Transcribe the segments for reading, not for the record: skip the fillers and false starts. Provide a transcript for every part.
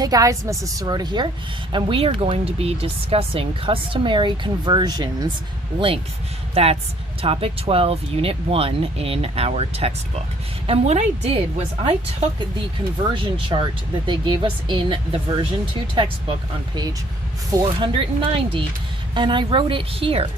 Hey guys, Mrs. Sirota here, and we are going to be discussing customary conversions length. That's topic 12, unit 1 in our textbook. And what I did was I took the conversion chart that they gave us in the version 2 textbook on page 490, and I wrote it here.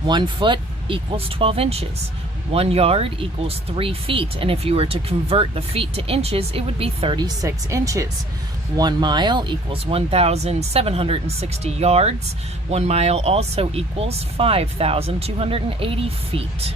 1 foot equals 12 inches. 1 yard equals 3 feet, and if you were to convert the feet to inches, it would be 36 inches. 1 mile equals 1,760 yards. 1 mile also equals 5,280 feet.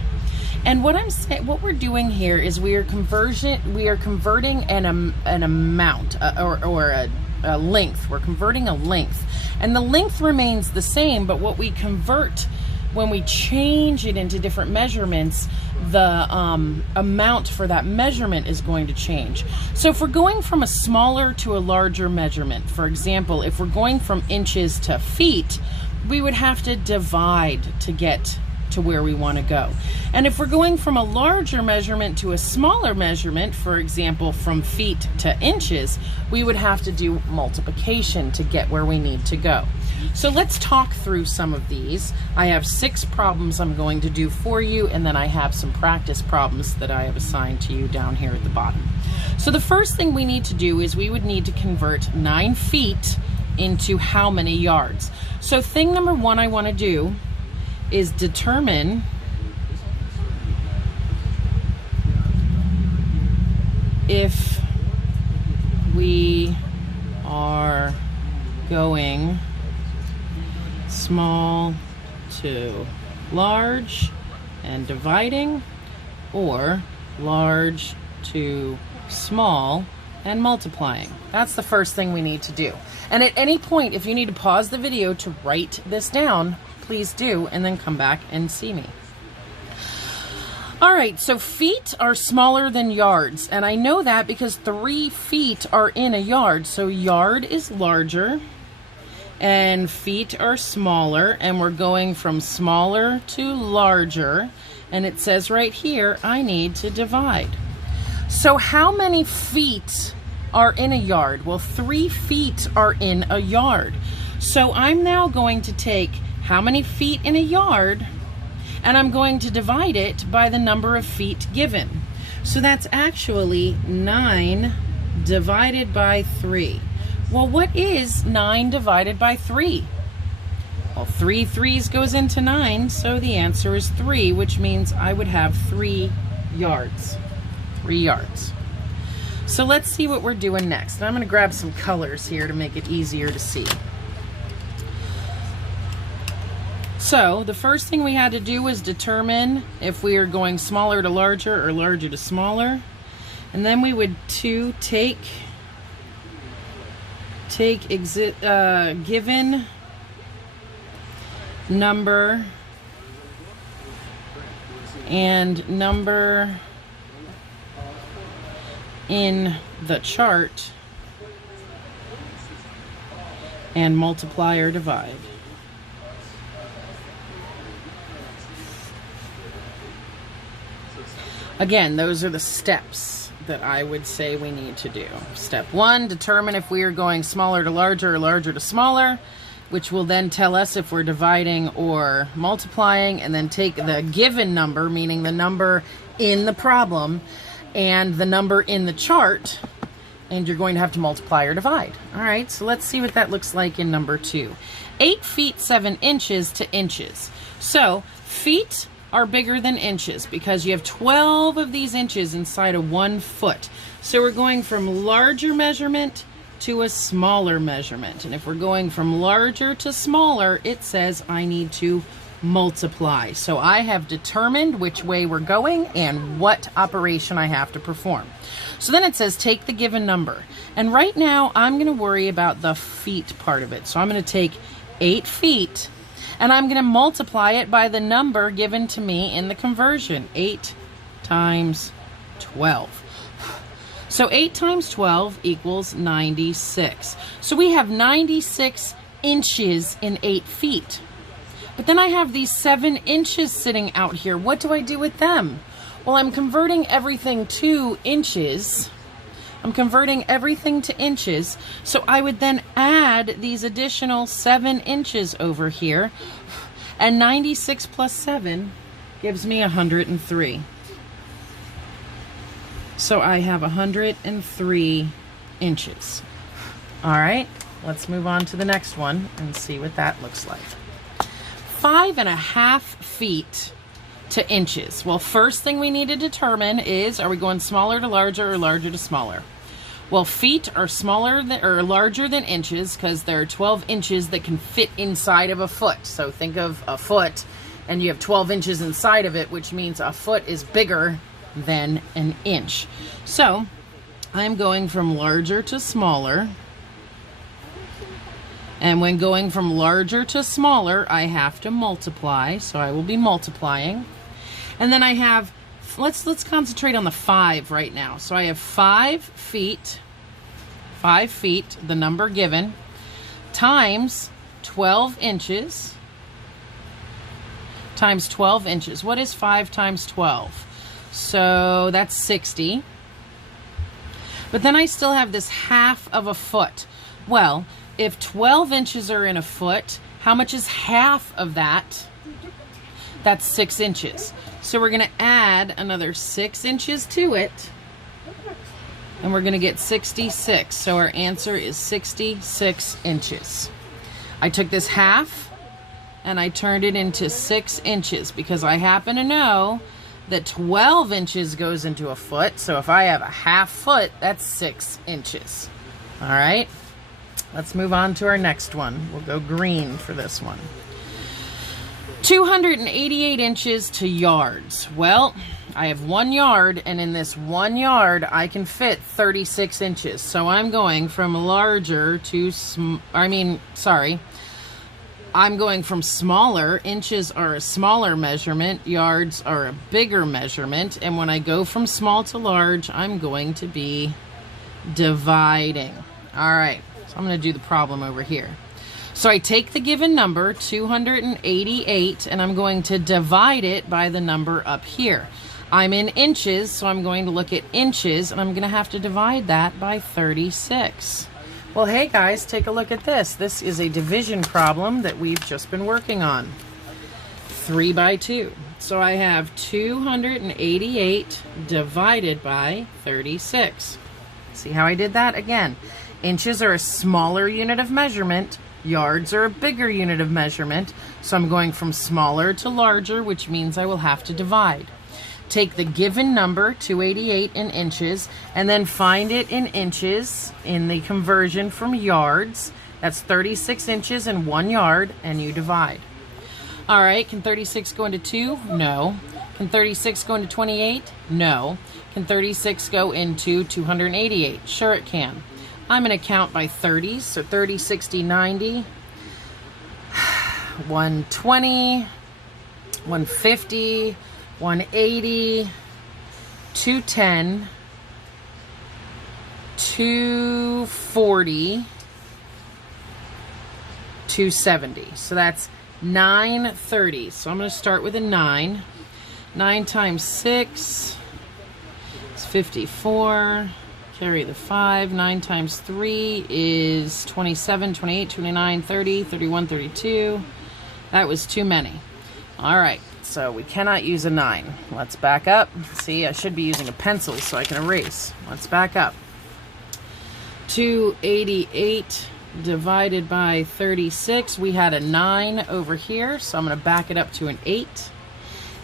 And what we're doing here is we are converting an amount or a length. We're converting a length, and the length remains the same, but what we convert when we change it into different measurements, the amount for that measurement is going to change. So if we're going from a smaller to a larger measurement, for example, if we're going from inches to feet, we would have to divide to get to where we want to go. And if we're going from a larger measurement to a smaller measurement, for example, from feet to inches, we would have to do multiplication to get where we need to go. So let's talk through some of these. I have 6 problems I'm going to do for you, and then I have some practice problems that I have assigned to you down here at the bottom. So the first thing we need to do is we would need to convert 9 feet into how many yards. So thing number 1 I want to do is determine if we are going small to large and dividing, or large to small and multiplying. That's the first thing we need to do. And at any point, if you need to pause the video to write this down, please do, and then come back and see me. All right, so feet are smaller than yards, and I know that because 3 feet are in a yard, so yard is larger and feet are smaller, and we're going from smaller to larger, and it says right here I need to divide. So how many feet are in a yard? Well, 3 feet are in a yard. So I'm now going to take how many feet in a yard, and I'm going to divide it by the number of feet given. So that's actually 9 divided by 3. Well, what is 9 divided by 3? Well, 3 threes goes into 9, so the answer is 3, which means I would have 3 yards. 3 yards. So let's see what we're doing next. And I'm going to grab some colors here to make it easier to see. So the first thing we had to do was determine if we are going smaller to larger or larger to smaller. And then we would take given number and number in the chart and multiply or divide. Again, those are the steps that I would say we need to do. Step 1, determine if we are going smaller to larger or larger to smaller, which will then tell us if we're dividing or multiplying, and then take the given number, meaning the number in the problem, and the number in the chart, and you're going to have to multiply or divide. All right, so let's see what that looks like in number 2. 8 feet 7 inches to inches. So feet are bigger than inches because you have 12 of these inches inside of 1 foot. So we're going from larger measurement to a smaller measurement. And if we're going from larger to smaller, it says I need to multiply. So I have determined which way we're going and what operation I have to perform. So then it says take the given number. And right now I'm going to worry about the feet part of it. So I'm going to take 8 feet and I'm going to multiply it by the number given to me in the conversion. 8 times 12. So 8 times 12 equals 96. So we have 96 inches in 8 feet. But then I have these 7 inches sitting out here. What do I do with them? Well, I'm converting everything to inches, I'm converting everything to inches, so I would then add these additional 7 inches over here, and 96 plus 7 gives me 103. So I have 103 inches. All right, let's move on to the next one and see what that looks like. 5.5 feet to inches. Well, first thing we need to determine is, are we going smaller to larger or larger to smaller? Well, feet are smaller than, or larger than inches, because there are 12 inches that can fit inside of a foot. So think of a foot and you have 12 inches inside of it, which means a foot is bigger than an inch. So I'm going from larger to smaller. And when going from larger to smaller, I have to multiply. So I will be multiplying. And then I have, let's concentrate on the 5 right now. So I have 5 feet, the number given, times 12 inches, times 12 inches. What is 5 times 12? So that's 60. But then I still have this half of a foot. Well, if 12 inches are in a foot, how much is half of that? That's 6 inches. So we're going to add another 6 inches to it, and we're going to get 66. So our answer is 66 inches. I took this half and I turned it into 6 inches because I happen to know that 12 inches goes into a foot. So if I have a half foot, that's 6 inches. All right, let's move on to our next one. We'll go green for this one. 288 inches to yards. Well, I have 1 yard, and in this 1 yard, I can fit 36 inches. So I'm going from larger to, I'm going from smaller. Inches are a smaller measurement. Yards are a bigger measurement. And when I go from small to large, I'm going to be dividing. All right, so I'm going to do the problem over here. So I take the given number, 288, and I'm going to divide it by the number up here. I'm in inches, so I'm going to look at inches, and I'm going to have to divide that by 36. Well, hey guys, take a look at this. This is a division problem that we've just been working on. 3 by 2. So I have 288 divided by 36. See how I did that? Again, inches are a smaller unit of measurement. Yards are a bigger unit of measurement, so I'm going from smaller to larger, which means I will have to divide. Take the given number, 288 in inches, and then find it in inches in the conversion from yards. That's 36 inches in 1 yard, and you divide. All right, can 36 go into 2? No. Can 36 go into 28? No. Can 36 go into 288? Sure it can. I'm going to count by 30s, so 30, 60, 90, 120, 150, 180, 210, 240, 270. So that's 930. So I'm going to start with a 9. 9 times 6 is 54. Carry the 5. 9 times 3 is 27, 28, 29, 30, 31, 32. That was too many. All right, so we cannot use a 9. Let's back up. See, I should be using a pencil so I can erase. Let's back up. 288 divided by 36. We had a 9 over here, so I'm going to back it up to an 8.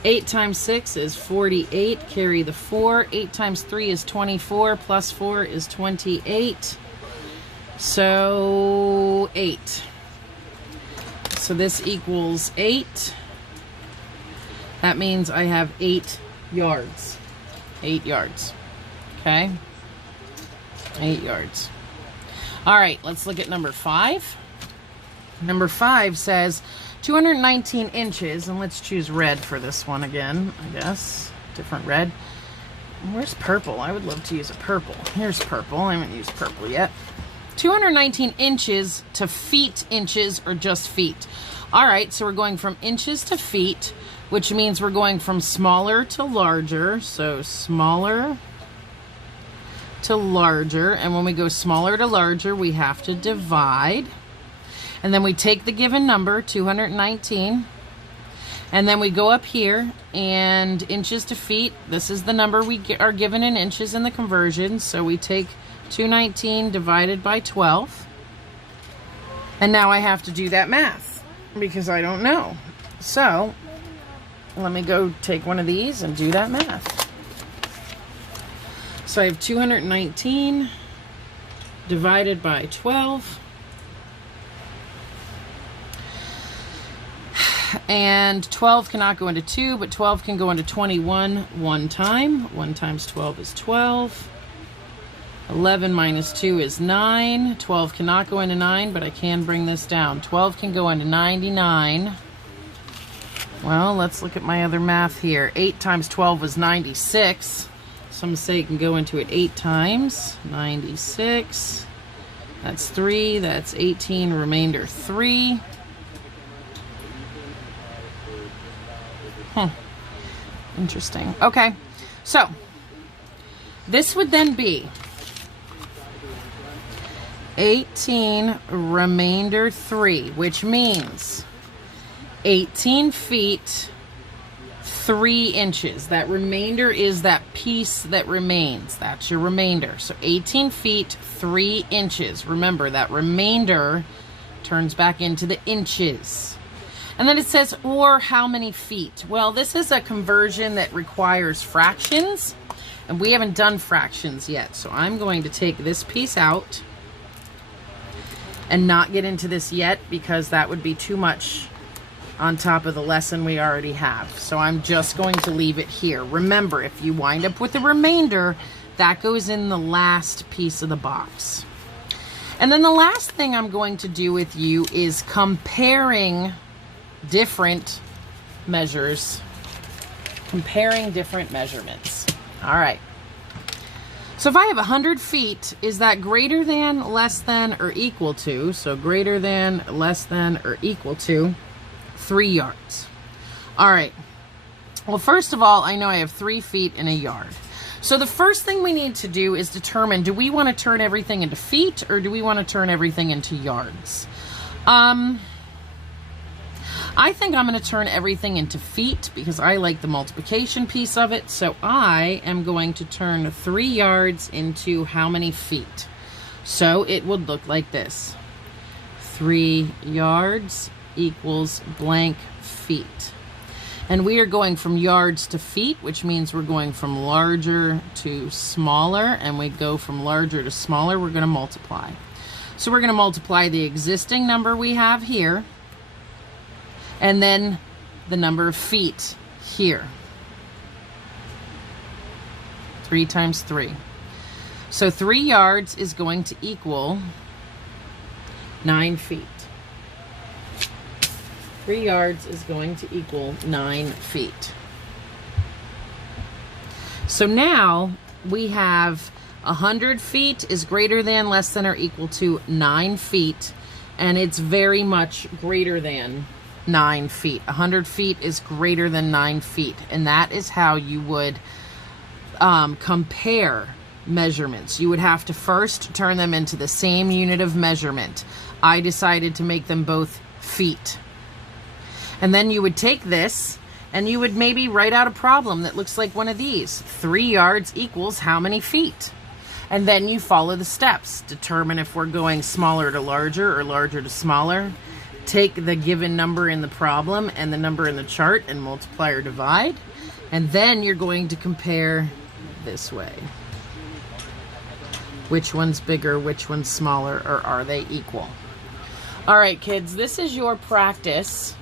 8 times 6 is 48. Carry the 4. 8 times 3 is 24. Plus 4 is 28. So 8. So this equals 8. That means I have 8 yards. 8 yards. Okay? 8 yards. All right, let's look at number 5. Number 5 says 219 inches, and let's choose red for this one again, I guess. Different red. Where's purple? I would love to use a purple. Here's purple. I haven't used purple yet. 219 inches to feet inches, or just feet. All right, so we're going from inches to feet, which means we're going from smaller to larger. So smaller to larger, and when we go smaller to larger, we have to divide. And then we take the given number, 219, and then we go up here, and inches to feet, this is the number we are given in inches in the conversion, so we take 219 divided by 12, and now I have to do that math, because I don't know. So, let me go take one of these and do that math. So I have 219 divided by 12. And 12 cannot go into 2, but 12 can go into 21 one time. 1 times 12 is 12. 11 minus 2 is 9. 12 cannot go into 9, but I can bring this down. 12 can go into 99. Well, let's look at my other math here. 8 times 12 was 96. Some say it can go into it 8 times. 96. That's 3. That's 18. Remainder 3. Interesting. Okay. So, this would then be 18 remainder 3, which means 18 feet 3 inches. That remainder is that piece that remains. That's your remainder. So 18 feet 3 inches. Remember, that remainder turns back into the inches. And then it says, or how many feet? Well, this is a conversion that requires fractions, and we haven't done fractions yet. So I'm going to take this piece out and not get into this yet, because that would be too much on top of the lesson we already have. So I'm just going to leave it here. Remember, if you wind up with a remainder, that goes in the last piece of the box. And then the last thing I'm going to do with you is comparing different measures, comparing different measurements. All right. So if I have 100 feet, is that greater than, less than, or equal to? So greater than, less than, or equal to 3 yards. All right. Well, first of all, I know I have 3 feet in a yard. So the first thing we need to do is determine, do we want to turn everything into feet, or do we want to turn everything into yards? I think I'm going to turn everything into feet because I like the multiplication piece of it. So I am going to turn 3 yards into how many feet? So it would look like this. 3 yards equals blank feet. And we are going from yards to feet, which means we're going from larger to smaller. And we go from larger to smaller, we're going to multiply. So we're going to multiply the existing number we have here, and then the number of feet here. 3 times 3. So 3 yards is going to equal 9 feet. 3 yards is going to equal 9 feet. So now we have 100 feet is greater than, less than, or equal to 9 feet. And it's very much greater than 9 feet. 100 feet is greater than 9 feet. And that is how you would compare measurements. You would have to first turn them into the same unit of measurement. I decided to make them both feet. And then you would take this and you would maybe write out a problem that looks like one of these. 3 yards equals how many feet? And then you follow the steps. Determine if we're going smaller to larger or larger to smaller. Take the given number in the problem and the number in the chart and multiply or divide. And then you're going to compare this way. Which one's bigger, which one's smaller, or are they equal? All right, kids, this is your practice.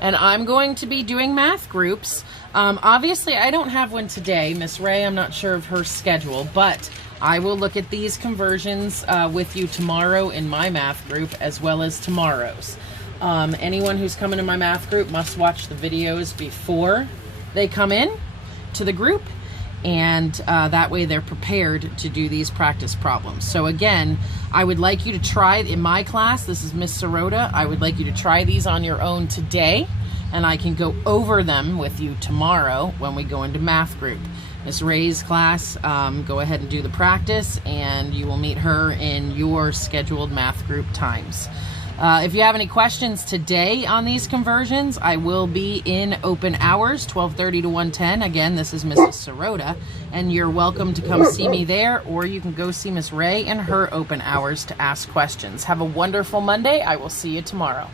And I'm going to be doing math groups. Obviously, I don't have one today. Miss Ray, I'm not sure of her schedule, but I will look at these conversions with you tomorrow in my math group as well as tomorrow's. Anyone who's coming to my math group must watch the videos before they come in to the group, and that way they're prepared to do these practice problems. So again, I would like you to try in my class. This is Miss Sirota. I would like you to try these on your own today and I can go over them with you tomorrow when we go into math group. Miss Ray's class, go ahead and do the practice, and you will meet her in your scheduled math group times. If you have any questions today on these conversions, I will be in open hours, 12:30 to 1:10. Again, this is Mrs. Sirota, and you're welcome to come see me there, or you can go see Miss Ray in her open hours to ask questions. Have a wonderful Monday. I will see you tomorrow.